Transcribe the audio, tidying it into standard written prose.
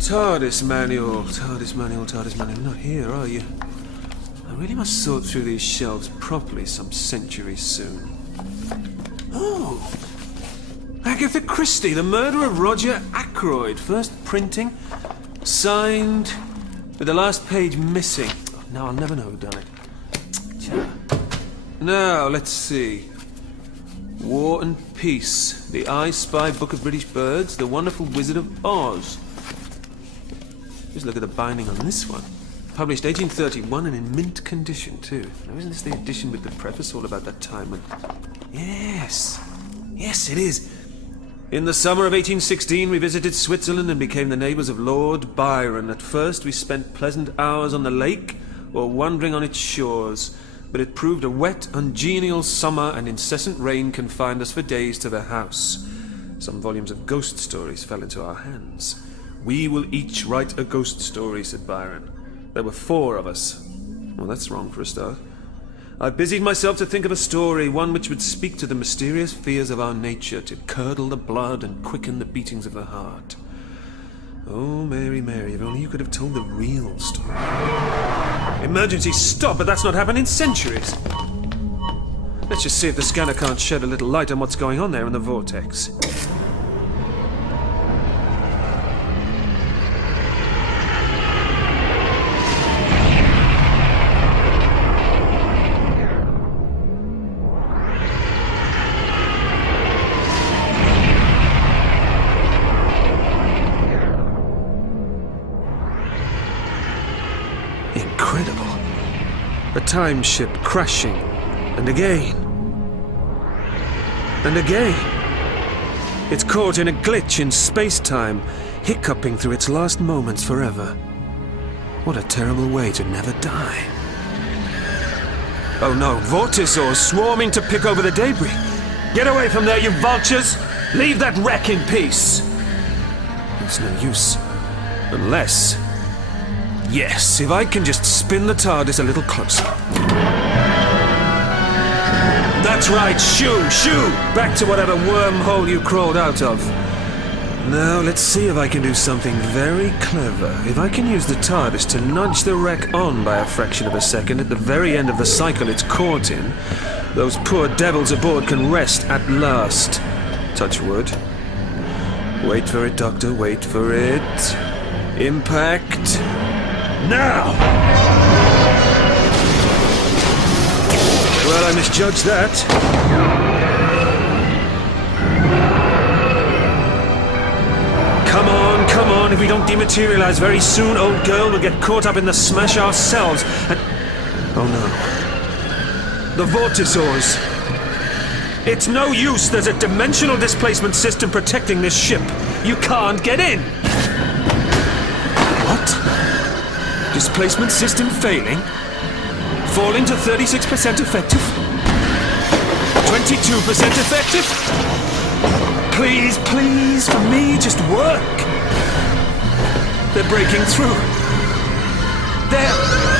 TARDIS manual, TARDIS manual, TARDIS manual. Not here, are you? I really must sort through these shelves properly some century soon. Oh! Agatha Christie, the murder of Roger Ackroyd. First printing, signed, with the last page missing. Oh, now I'll never know who done it. Now, let's see. War and Peace, The I Spy Book of British Birds, The Wonderful Wizard of Oz. Just look at the binding on this one. Published 1831 and in mint condition, too. Now, isn't this the edition with the preface all about that time when... Yes. Yes, it is. In the summer of 1816, we visited Switzerland and became the neighbours of Lord Byron. At first, we spent pleasant hours on the lake or wandering on its shores. But it proved a wet, ungenial summer, and incessant rain confined us for days to the house. Some volumes of ghost stories fell into our hands. We will each write a ghost story, said Byron. There were 4 of us. Well, that's wrong for a start. I busied myself to think of a story, one which would speak to the mysterious fears of our nature, to curdle the blood and quicken the beatings of the heart. Oh, Mary, Mary, if only you could have told the real story. Emergency stop, but that's not happened in centuries. Let's just see if the scanner can't shed a little light on what's going on there in the vortex. Incredible. A time ship crashing, and again. And again. It's caught in a glitch in space-time, hiccuping through its last moments forever. What a terrible way to never die. Oh no, vortisaurs swarming to pick over the debris. Get away from there, you vultures! Leave that wreck in peace! It's no use. Unless... Yes, if I can just spin the TARDIS a little closer. That's right, shoo, shoo! Back to whatever wormhole you crawled out of. Now, let's see if I can do something very clever. If I can use the TARDIS to nudge the wreck on by a fraction of a second at the very end of the cycle it's caught in, those poor devils aboard can rest at last. Touch wood. Wait for it, Doctor, wait for it. Impact... Now! Well, I misjudged that. Come on, come on. If we don't dematerialize very soon, old girl, we'll get caught up in the smash ourselves. And... Oh no. The vortisaurs. It's no use. There's a dimensional displacement system protecting this ship. You can't get in. What? Displacement system failing? Falling to 36% effective? 22% effective? Please, please, for me, just work! They're breaking through. They're...